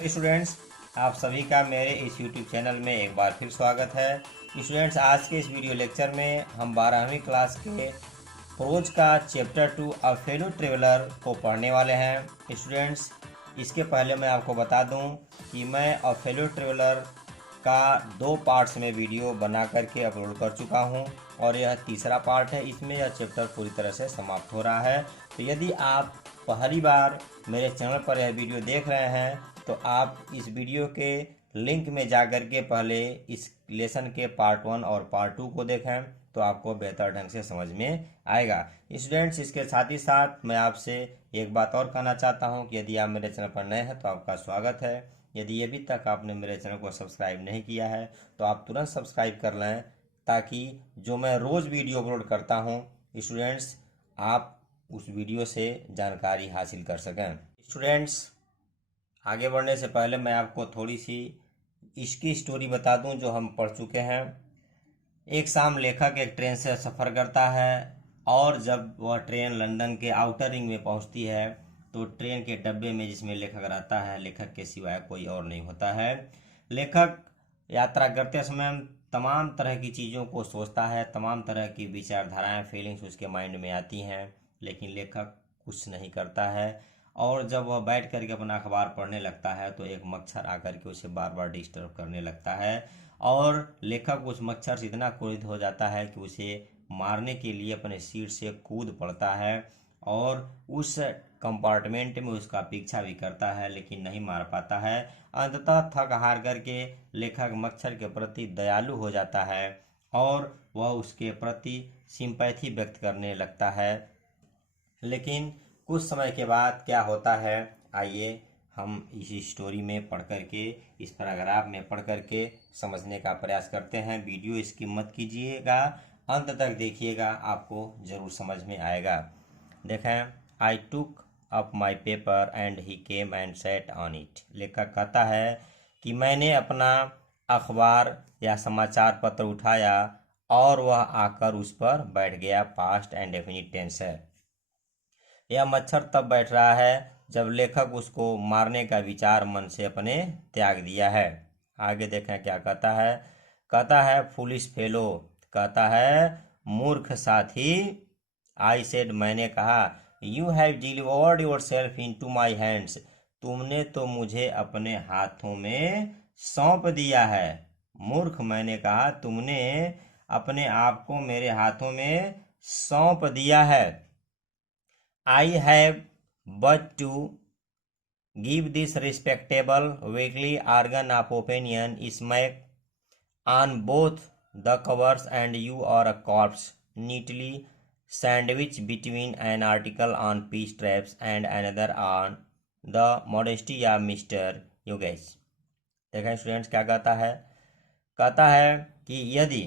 Students, आप सभी का मेरे इस YouTube चैनल में एक बार फिर स्वागत है। स्टूडेंट्स, आज के इस वीडियो लेक्चर में हम 12वीं क्लास के प्रोज का चैप्टर 2 अ फेलो ट्रेवलर को पढ़ने वाले हैं। स्टूडेंट्स, इसके पहले मैं आपको बता दूं कि मैं अ फेलो ट्रेवलर का 2 पार्ट्स में वीडियो बना करके अपलोड कर चुका हूं और यह तीसरा पार्ट है। इसमें यह चैप्टर पूरी तरह से समाप्त हो रहा है। तो यदि आप पहली बार मेरे चैनल पर यह वीडियो देख रहे हैं तो आप इस वीडियो के लिंक में जाकर के पहले इस लेसन के पार्ट 1 और पार्ट 2 को देखें तो आपको बेहतर ढंग से समझ में आएगा। स्टूडेंट्स, इसके साथ ही साथ मैं आपसे एक बात और कहना चाहता हूं कि यदि आप मेरे चैनल पर नए हैं तो आपका स्वागत है। यदि अभी तक आपने मेरे चैनल को सब्सक्राइब नहीं किया है तो आप तुरंत सब्सक्राइब कर लें, ताकि जो मैं रोज़ वीडियो अपलोड करता हूं स्टूडेंट्स, आप उस वीडियो से जानकारी हासिल कर सकें। स्टूडेंट्स, आगे बढ़ने से पहले मैं आपको थोड़ी सी इसकी स्टोरी बता दूं जो हम पढ़ चुके हैं। एक शाम लेखक एक ट्रेन से सफ़र करता है और जब वह ट्रेन लंदन के आउटर रिंग में पहुंचती है तो ट्रेन के डब्बे में जिसमें लेखक रहता है, लेखक के सिवाय कोई और नहीं होता है। लेखक यात्रा करते समय तमाम तरह की चीज़ों को सोचता है, तमाम तरह की विचारधाराएं, फीलिंग्स उसके माइंड में आती हैं, लेकिन लेखक कुछ नहीं करता है। और जब वह बैठ करके अपना अखबार पढ़ने लगता है तो एक मच्छर आकर के उसे बार बार डिस्टर्ब करने लगता है और लेखक उस मच्छर से इतना क्रोधित हो जाता है कि उसे मारने के लिए अपने सीट से कूद पड़ता है और उस कंपार्टमेंट में उसका पीछा भी करता है, लेकिन नहीं मार पाता है। अंततः थक हार करके लेखक मच्छर के प्रति दयालु हो जाता है और वह उसके प्रति सिंपैथी व्यक्त करने लगता है। लेकिन कुछ समय के बाद क्या होता है, आइए हम इस स्टोरी में पढ़ करके, इस पैराग्राफ में पढ़ करके समझने का प्रयास करते हैं। वीडियो स्किप मत कीजिएगा, अंत तक देखिएगा, आपको ज़रूर समझ में आएगा। देखें, I took up my paper and he came and sat on it. लेखक कहता है कि मैंने अपना अखबार या समाचार पत्र उठाया और वह आकर उस पर बैठ गया। पास्ट एंड डेफिनिट टेंस है। यह मच्छर तब बैठ रहा है जब लेखक उसको मारने का विचार मन से अपने त्याग दिया है। आगे देखें क्या कहता है। कहता है फुलिश फेलो, कहता है मूर्ख साथी। आई सेड, मैंने कहा, you have delivered yourself into my hands, तुमने तो मुझे अपने हाथों में सौंप दिया है। मूर्ख, मैंने कहा, तुमने अपने आप को मेरे हाथों में सौंप दिया है। I have but to give this respectable weekly organ of opinion smack on both the covers, and you are a corpse neatly sandwiched between an article on peace traps and another on the modesty of Mr. Yogesh. देखें students क्या कहता है। कहता है कि यदि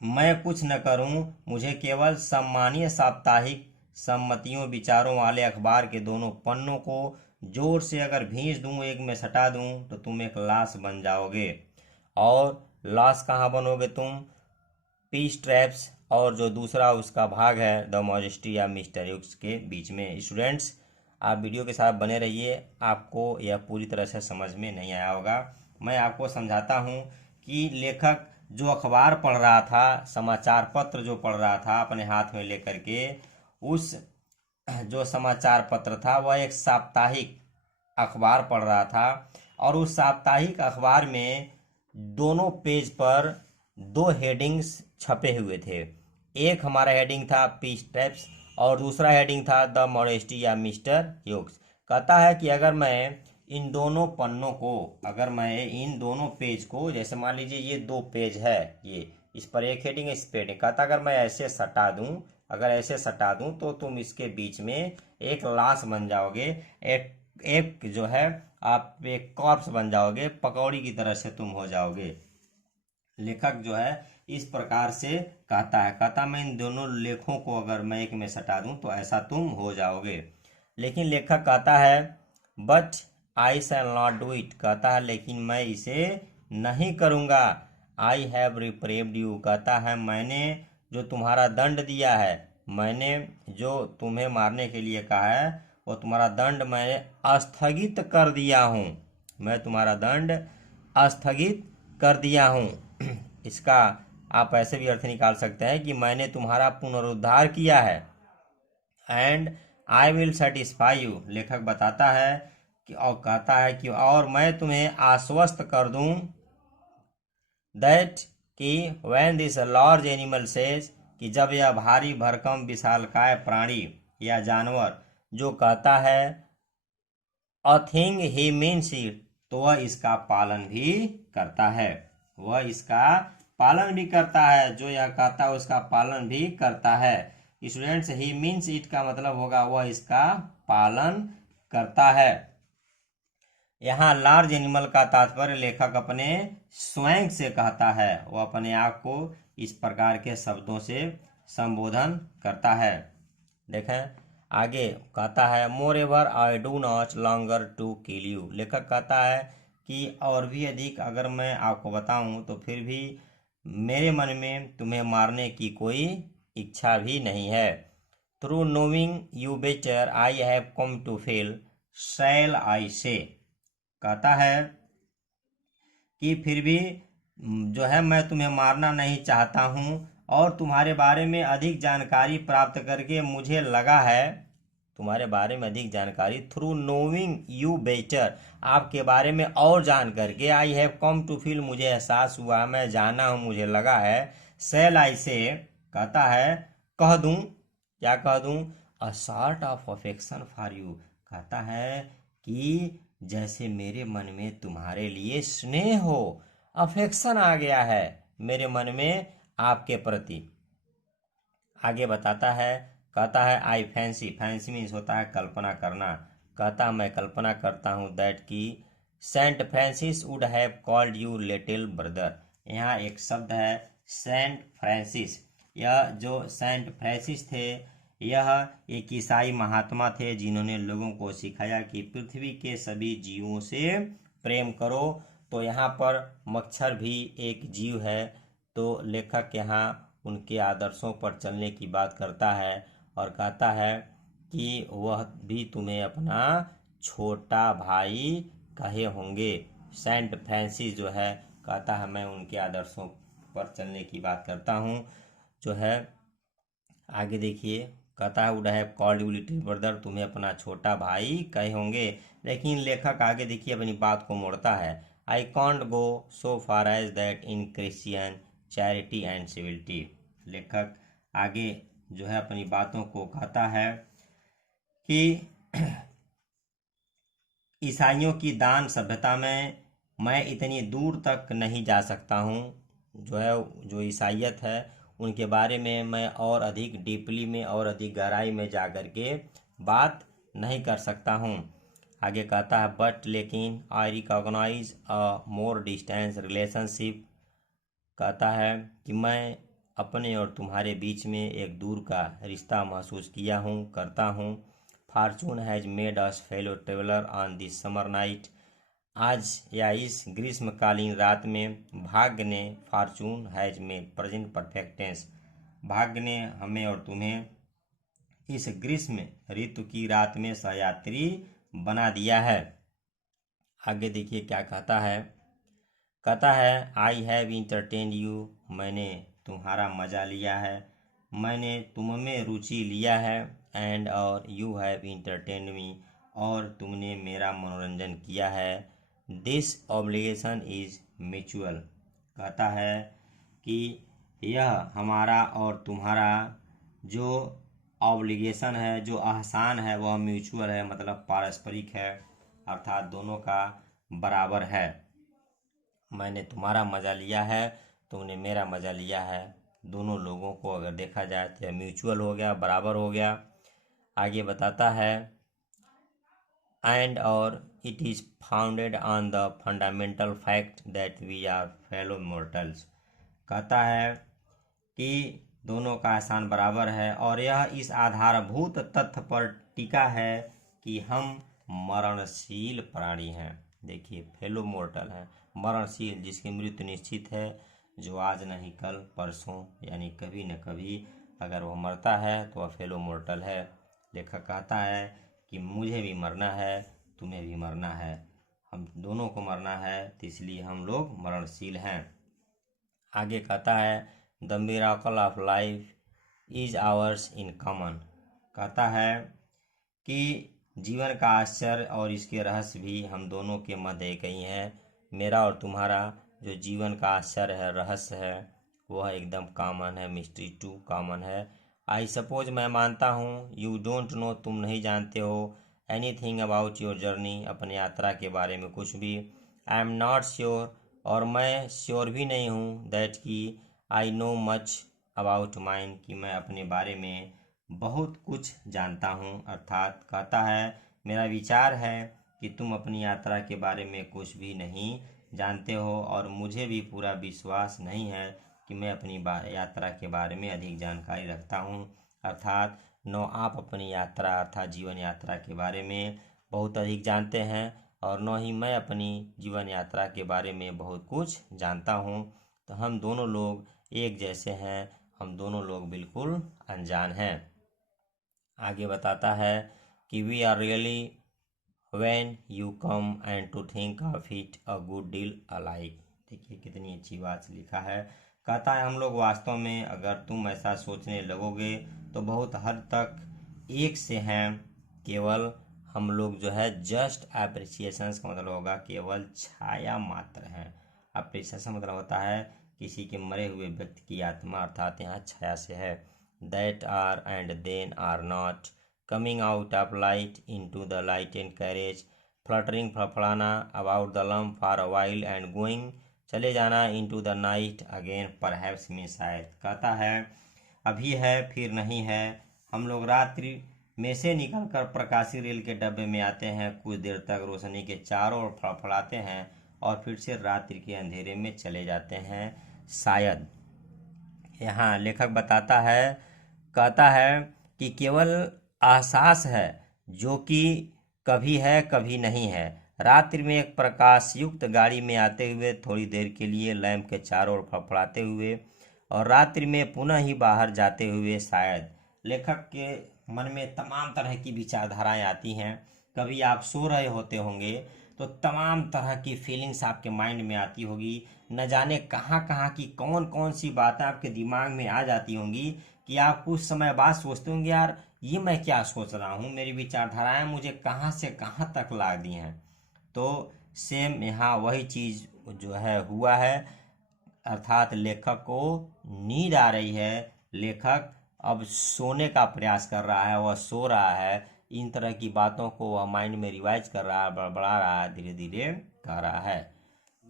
मैं कुछ न करूं, मुझे केवल सम्मानीय साप्ताहिक सम्मतियों विचारों वाले अखबार के दोनों पन्नों को जोर से अगर भींच दूं, एक में सटा दूं, तो तुम एक लाश बन जाओगे। और लाश कहाँ बनोगे तुम? पीस ट्रैप्स और जो दूसरा उसका भाग है द मॉजेस्टी या मिस्टर युक्स के बीच में। स्टूडेंट्स, आप वीडियो के साथ बने रहिए, आपको यह पूरी तरह से समझ में नहीं आया होगा। मैं आपको समझाता हूँ कि लेखक जो अखबार पढ़ रहा था, समाचार पत्र जो पढ़ रहा था अपने हाथ में लेकर के, उस जो समाचार पत्र था वह एक साप्ताहिक अखबार पढ़ रहा था और उस साप्ताहिक अखबार में दोनों पेज पर 2 हेडिंग्स छपे हुए थे। एक हमारा हेडिंग था पीस ट्रैप्स और दूसरा हेडिंग था द मॉडेस्टी या मिस्टर योक्स। कहता है कि अगर मैं इन दोनों पन्नों को, अगर मैं इन दोनों पेज को, जैसे मान लीजिए ये 2 पेज है, ये इस पर एक हेडिंग, इस पे हेडिंग, कहता अगर मैं ऐसे सटा दूं, अगर ऐसे सटा दूं तो तुम इसके बीच में एक लाश बन जाओगे, एक जो है आप एक कॉर्प्स बन जाओगे, पकौड़ी की तरह से तुम हो जाओगे। लेखक जो है इस प्रकार से कहता है। कहता मैं इन दोनों लेखों को अगर मैं एक में सटा दूं तो ऐसा तुम हो जाओगे। लेकिन लेखक कहता है but I shall not do it, कहता है लेकिन मैं इसे नहीं करूँगा। आई हैव रिप्रेव्ड यू, कहता है मैंने जो तुम्हारा दंड दिया है, मैंने जो तुम्हें मारने के लिए कहा है वो तुम्हारा दंड मैं स्थगित कर दिया हूँ। मैं तुम्हारा दंड स्थगित कर दिया हूँ। इसका आप ऐसे भी अर्थ निकाल सकते हैं कि मैंने तुम्हारा पुनरुद्धार किया है। And I will satisfy you, लेखक बताता है कि और कहता है कि और मैं तुम्हें आश्वस्त कर दूं दैट कि when this large animal says, कि जब यह भारी भरकम विशालकाय प्राणी या जानवर जो कहता है a thing he means it, तो वह इसका पालन भी करता है। वह इसका पालन भी करता है, जो यह कहता है उसका पालन भी करता है। स्टूडेंट्स, ही मीन्स इट का मतलब होगा वह इसका पालन करता है। यहाँ लार्ज एनिमल का तात्पर्य लेखक अपने स्वयं से कहता है, वह अपने आप को इस प्रकार के शब्दों से संबोधन करता है। देखें आगे कहता है moreover I do not longer to kill you. लेखक कहता है कि और भी अधिक अगर मैं आपको बताऊं तो फिर भी मेरे मन में तुम्हें मारने की कोई इच्छा भी नहीं है। Through knowing you better I have come to feel shall I say, कहता है कि फिर भी जो है मैं तुम्हें मारना नहीं चाहता हूँ, और तुम्हारे बारे में अधिक जानकारी प्राप्त करके मुझे लगा है, तुम्हारे बारे में अधिक जानकारी थ्रू नोइंग यू बेटर, आपके बारे में और जान करके I have come to feel, मुझे एहसास हुआ, मैं जाना हूँ, मुझे लगा है। सेल आई से, कहता है कह दूं, क्या कह दूं, a sort of affection for you, कहता है कि जैसे मेरे मन में तुम्हारे लिए स्नेह हो, अफेक्शन आ गया है मेरे मन में आपके प्रति। आगे बताता है, कहता है आई फैंसी, फैंसी मीन्स होता है कल्पना करना, कहता मैं कल्पना करता हूँ दैट की Saint Francis would have called you little brother. यहाँ एक शब्द है सेंट फ्रांसिस, यह जो सेंट फ्रांसिस थे यह एक ईसाई महात्मा थे जिन्होंने लोगों को सिखाया कि पृथ्वी के सभी जीवों से प्रेम करो। तो यहाँ पर मच्छर भी एक जीव है, तो लेखक यहाँ उनके आदर्शों पर चलने की बात करता है और कहता है कि वह भी तुम्हें अपना छोटा भाई कहे होंगे। सेंट फ्रांसिस जो है कहता है मैं उनके आदर्शों पर चलने की बात करता हूँ। जो है आगे देखिए, कहता है would have called you little brother, तुम्हें अपना छोटा भाई कहे होंगे। लेकिन लेखक आगे देखिए अपनी बात को मोड़ता है, I can't go so far as that in Christian charity and civility. लेखक आगे जो है अपनी बातों को कहता है कि ईसाइयों की दान सभ्यता में मैं इतनी दूर तक नहीं जा सकता हूँ, जो है जो ईसाइयत है उनके बारे में मैं और अधिक डीपली में और अधिक गहराई में जा कर के बात नहीं कर सकता हूँ। आगे कहता है बट लेकिन I recognise a more distance relationship, कहता है कि मैं अपने और तुम्हारे बीच में एक दूर का रिश्ता महसूस किया हूँ, करता हूँ। Fortune has made us fellow traveller on this summer night, आज या इस ग्रीष्मकालीन रात में भाग्य ने, fortune has made present perfect tense, भाग्य ने हमें और तुम्हें इस ग्रीष्म ऋतु की रात में सहयात्री बना दिया है। आगे देखिए क्या कहता है, कहता है आई हैव इंटरटेन यू, मैंने तुम्हारा मजा लिया है, मैंने तुम में रुचि लिया है। एंड और यू हैव इंटरटेन मी, और तुमने मेरा मनोरंजन किया है। दिस ऑब्लिगेशन इज म्यूचुअल, कहता है कि यह हमारा और तुम्हारा जो ऑब्लिगेशन है, जो एहसान है, वह म्यूचुअल है, मतलब पारस्परिक है, अर्थात दोनों का बराबर है। मैंने तुम्हारा मज़ा लिया है, तुमने मेरा मज़ा लिया है, दोनों लोगों को अगर देखा जाए तो यह म्यूचुअल हो गया, बराबर हो गया। आगे बताता है एंड और it is founded on the fundamental fact that we are fellow mortals, कहता है कि दोनों का एहसान बराबर है और यह इस आधारभूत तथ्य पर टिका है कि हम मरणशील प्राणी हैं। देखिए फेलो मॉर्टल है, मरणशील, जिसकी मृत्यु निश्चित है, जो आज नहीं कल परसों यानी कभी न कभी अगर वह मरता है तो वह फेलो मॉर्टल है। लेखक कहता है कि मुझे भी मरना है, तुम्हें भी मरना है, हम दोनों को मरना है, तो इसलिए हम लोग मरणशील हैं। आगे कहता है the miracle of life is hours in common. कहता है कि जीवन का आश्चर्य और इसके रहस्य भी हम दोनों के मध्य एक ही है। मेरा और तुम्हारा जो जीवन का आश्चर्य है, रहस्य है, वह एकदम कॉमन है, मिस्ट्री टू कॉमन है। आई सपोज, मैं मानता हूँ, यू डोंट नो, तुम नहीं जानते हो, एनीथिंग अबाउट योर जर्नी, अपने यात्रा के बारे में कुछ भी। आई एम नॉट श्योर, और मैं श्योर भी नहीं हूँ, दैट कि I know much about mine, कि मैं अपने बारे में बहुत कुछ जानता हूँ। अर्थात कहता है मेरा विचार है कि तुम अपनी यात्रा के बारे में कुछ भी नहीं जानते हो, और मुझे भी पूरा विश्वास नहीं है कि मैं अपनी यात्रा के बारे में अधिक जानकारी रखता हूँ। अर्थात न आप अपनी यात्रा अर्थात जीवन यात्रा के बारे में बहुत अधिक जानते हैं, और न ही मैं अपनी जीवन यात्रा के बारे में बहुत कुछ जानता हूँ। तो हम दोनों लोग एक जैसे हैं, हम दोनों लोग बिल्कुल अनजान हैं। आगे बताता है कि we are really when you come and to think of it a good deal alike. देखिए कितनी अच्छी बात लिखा है। कहता है हम लोग वास्तव में, अगर तुम ऐसा सोचने लगोगे तो बहुत हद तक एक से हैं। केवल हम लोग जो है जस्ट एप्रिसिएशन का मतलब होगा केवल छाया मात्र है। एप्रिसिएशन मतलब होता है किसी के मरे हुए व्यक्ति की आत्मा, अर्थात यहाँ छाया से है। That are and then are not coming out of light into the light and carriage, fluttering फड़फड़ाना about the lamp for a while and going, चले जाना into the night again perhaps में शायद। कहता है अभी है फिर नहीं है। हम लोग रात्रि में से निकलकर प्रकाशी रेल के डब्बे में आते हैं, कुछ देर तक रोशनी के चारों ओर फड़फड़ाते हैं और फिर से रात्रि के अंधेरे में चले जाते हैं शायद। यहाँ लेखक बताता है, कहता है कि केवल एहसास है जो कि कभी है कभी नहीं है। रात्रि में एक प्रकाश युक्त गाड़ी में आते हुए थोड़ी देर के लिए लैंप के चारों ओर फड़फड़ाते हुए, और रात्रि में पुनः ही बाहर जाते हुए शायद। लेखक के मन में तमाम तरह की विचारधाराएं आती हैं। कभी आप सो रहे होते होंगे तो तमाम तरह की फीलिंग्स आपके माइंड में आती होगी, न जाने कहाँ कहाँ की कौन कौन सी बातें आपके दिमाग में आ जाती होंगी कि आप कुछ समय बाद सोचते होंगे यार ये मैं क्या सोच रहा हूँ, मेरी विचारधाराएं मुझे कहाँ से कहाँ तक ला दी हैं। तो सेम यहाँ वही चीज़ जो है हुआ है, अर्थात लेखक को नींद आ रही है। लेखक अब सोने का प्रयास कर रहा है, वह सो रहा है, इन तरह की बातों को वह माइंड में रिवाइज कर रहा है, बड़बड़ा रहा है, धीरे धीरे कर रहा है।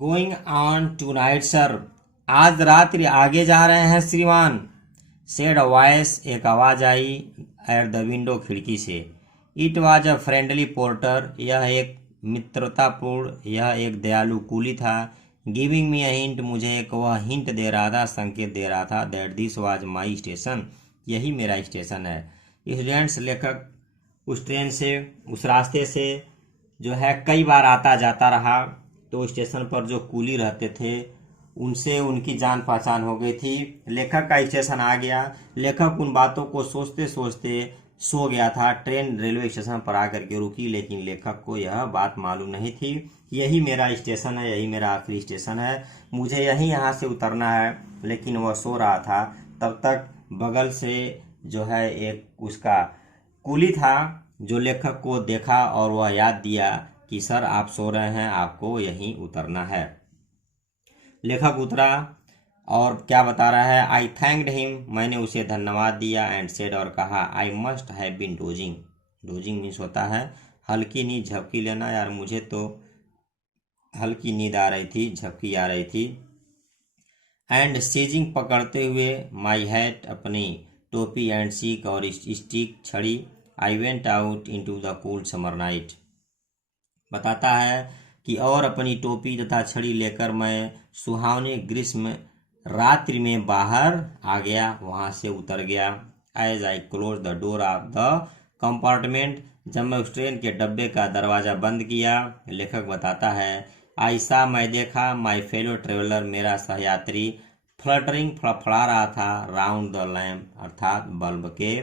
Going on tonight sir, आज रात्रि आगे जा रहे हैं श्रीमान। सेड अ वॉइस, एक आवाज आई एट द विंडो, खिड़की से। It was a friendly porter, यह एक मित्रतापूर्ण, यह एक दयालु कूली था। गिविंग मी अ हिंट, मुझे एक वह हिंट दे रहा था, संकेत दे रहा था, that this was my station, यही मेरा स्टेशन है। स्टूडेंट्स, लेखक उस ट्रेन से, उस रास्ते से जो है कई बार आता जाता रहा, तो स्टेशन पर जो कूली रहते थे उनसे उनकी जान पहचान हो गई थी। लेखक का स्टेशन आ गया, लेखक उन बातों को सोचते सोचते सो गया था। ट्रेन रेलवे स्टेशन पर आकर के रुकी, लेकिन लेखक को यह बात मालूम नहीं थी यही मेरा स्टेशन है, यही मेरा आखिरी स्टेशन है, मुझे यही यहाँ से उतरना है। लेकिन वह सो रहा था। तब तक बगल से जो है एक उसका कूली था जो लेखक को देखा और वह याद दिया कि सर आप सो रहे हैं, आपको यहीं उतरना है। लेखक उतरा और क्या बता रहा है, आई थैंक्ड हिम, मैंने उसे धन्यवाद दिया, एंड सेड, और कहा, I must have been dozing. Dozing means होता है हल्की नींद, झपकी लेना। यार मुझे तो हल्की नींद आ रही थी, झपकी आ रही थी। एंड सीजिंग, पकड़ते हुए, माई हैट, अपनी टोपी, एंड सीक, और स्टिक, छड़ी, I went out into the cool summer night. बताता है कि और अपनी टोपी तथा छड़ी लेकर मैं सुहावने ग्रीष्म रात्रि में बाहर आ गया, वहां से उतर गया। As I close the door of the compartment, जब मैं उस ट्रेन के डब्बे का दरवाजा बंद किया। लेखक बताता है, ऐसा मैं देखा, माई फेलो ट्रेवलर, मेरा सहयात्री, फ्लटरिंग, फड़फड़ा रहा था, राउंड द लैम्प, अर्थात बल्ब के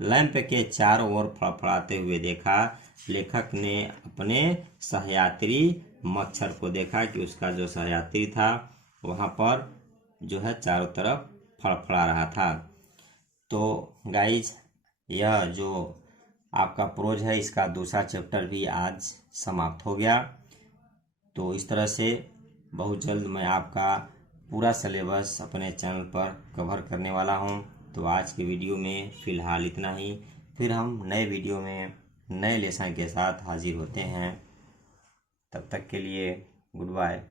लैंप के चारों ओर फड़फड़ाते हुए देखा। लेखक ने अपने सहयात्री मच्छर को देखा कि उसका जो सहयात्री था वहाँ पर जो है चारों तरफ फड़फड़ा रहा था। तो गाइज यह जो आपका प्रोज है इसका दूसरा चैप्टर भी आज समाप्त हो गया। तो इस तरह से बहुत जल्द मैं आपका पूरा सिलेबस अपने चैनल पर कवर करने वाला हूं। तो आज की वीडियो में फ़िलहाल इतना ही, फिर हम नए वीडियो में नए लेसन के साथ हाजिर होते हैं। तब तक के लिए गुड बाय।